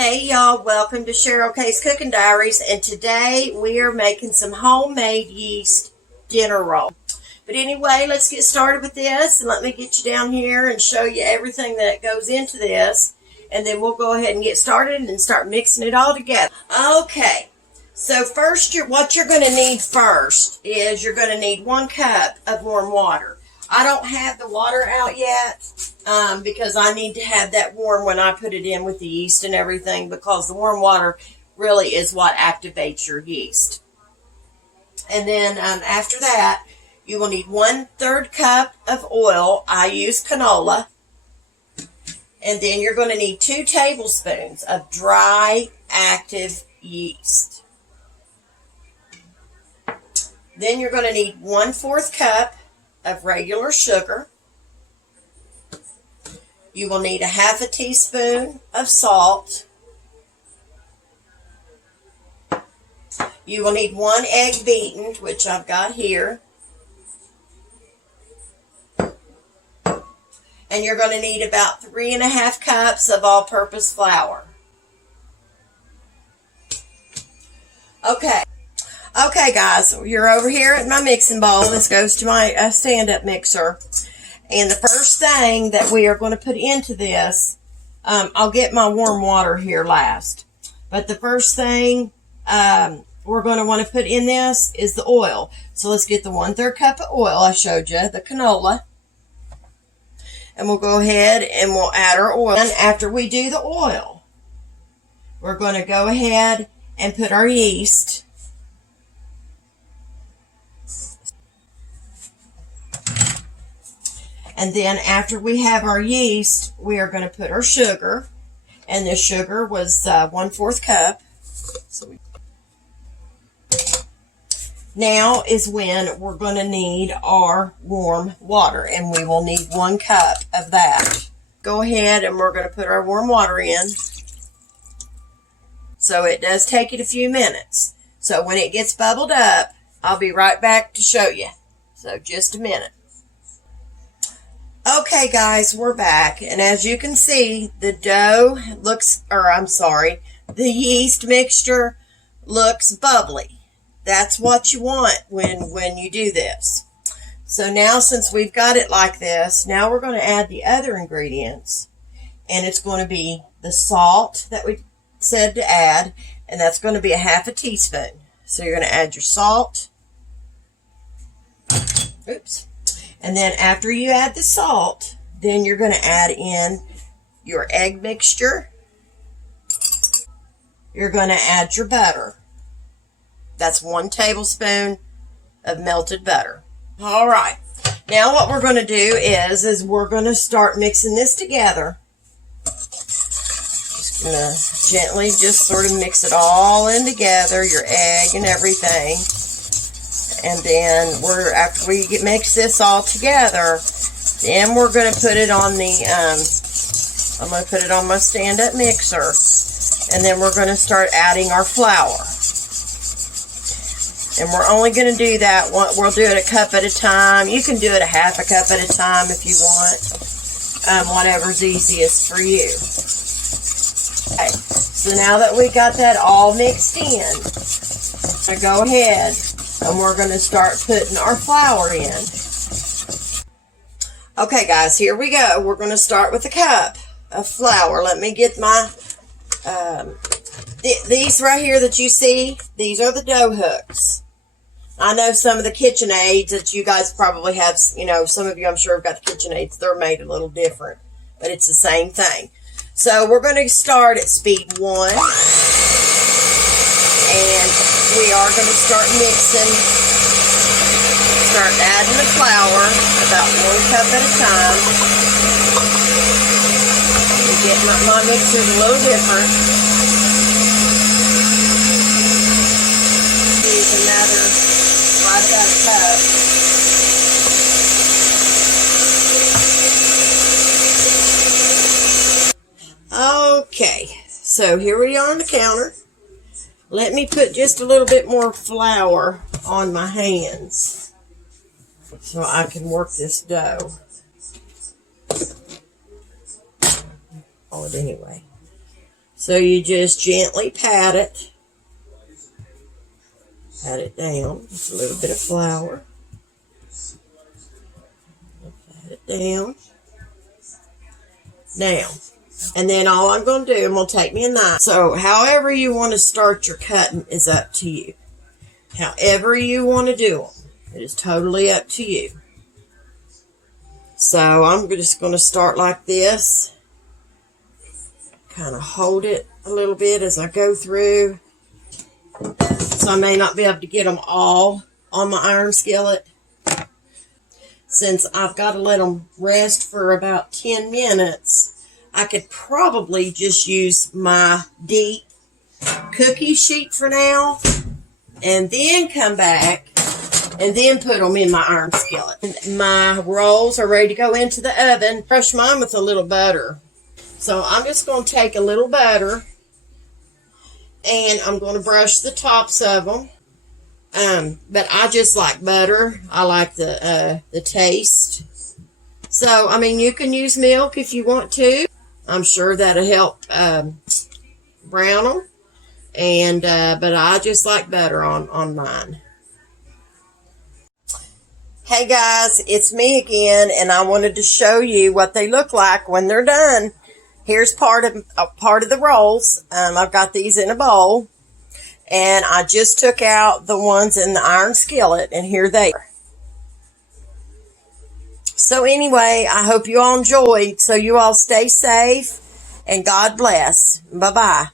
Hey y'all, welcome to Cheryl K's Cooking Diaries, and today we are making some homemade yeast dinner roll. But anyway, let's get started with this, and let me get you down here and show you everything that goes into this, and then we'll go ahead and get started and start mixing it all together. Okay, so first, what you're going to need first is you're going to need 1 cup of warm water. I don't have the water out yet because I need to have that warm when I put it in with the yeast and everything, because the warm water really is what activates your yeast. And then after that, you will need 1/3 cup of oil. I use canola. And then you're going to need 2 tablespoons of dry active yeast. Then you're going to need 1/4 cup of regular sugar. You will need 1/2 teaspoon of salt. You will need 1 egg beaten, which I've got here. And you're going to need about 3½ cups of all-purpose flour. Okay, guys, you're over here at my mixing bowl. This goes to my stand-up mixer. And the first thing that we are going to put into this, I'll get my warm water here last. But the first thing we're going to want to put in this is the oil. So let's get the 1/3 cup of oil I showed you, the canola. And we'll go ahead and we'll add our oil. And after we do the oil, we're going to go ahead and put our yeast. And then after we have our yeast, we are going to put our sugar. And the sugar was 1/4 cup. Now is when we're going to need our warm water. And we will need 1 cup of that. Go ahead and we're going to put our warm water in. So it does take it a few minutes. So when it gets bubbled up, I'll be right back to show you. So just a minute. Okay, guys, we're back, and as you can see, the the yeast mixture looks bubbly. That's what you want when you do this. So now, since we've got it like this, now we're going to add the other ingredients, and it's going to be the salt that we said to add, and that's going to be 1/2 teaspoon. So you're going to add your salt. Oops. And then after you add the salt, then you're going to add in your egg mixture. You're going to add your butter. That's 1 tablespoon of melted butter. All right. Now what we're going to do is we're going to start mixing this together. Just going to gently just sort of mix it all in together, your egg and everything. And then after we mix this all together, then we're going to put it on I'm going to put it on my stand-up mixer. And then we're going to start adding our flour. And we're only going to do that, we'll do it a cup at a time. You can do it 1/2 cup at a time if you want. Whatever's easiest for you. Okay, so now that we got that all mixed in, so go ahead. And we're going to start putting our flour in. Okay, guys, here we go. We're going to start with a cup of flour. Let me get my, these right here that you see, these are the dough hooks. I know some of the KitchenAids that you guys probably have, some of you I'm sure have got the KitchenAids. They're made a little different, but it's the same thing. So we're going to start at speed 1. And we are going to start mixing, start adding the flour, about 1 cup at a time. You get my mixer's a little different. Use another right about a cup. Okay, so here we are on the counter. Let me put just a little bit more flour on my hands so I can work this dough. Oh, it anyway. So you just gently pat it. Pat it down. Just a little bit of flour. Pat it down. Now, and then all I'm going to do, I'm going to take me a knife. So however you want to start your cutting is up to you. However you want to do them. It is totally up to you. So I'm just going to start like this. Kind of hold it a little bit as I go through. So I may not be able to get them all on my iron skillet. Since I've got to let them rest for about 10 minutes, I could probably just use my deep cookie sheet for now, and then come back and then put them in my iron skillet. My rolls are ready to go into the oven. Brush mine with a little butter. So I'm just going to take a little butter, and I'm going to brush the tops of them. But I just like butter. I like the taste. So, I mean, you can use milk if you want to. I'm sure that'll help brown them. And but I just like butter on mine. Hey guys, it's me again, and I wanted to show you what they look like when they're done. Here's part of the rolls. I've got these in a bowl. And I just took out the ones in the iron skillet, and here they are. So anyway, I hope you all enjoyed. So you all stay safe, and God bless. Bye-bye.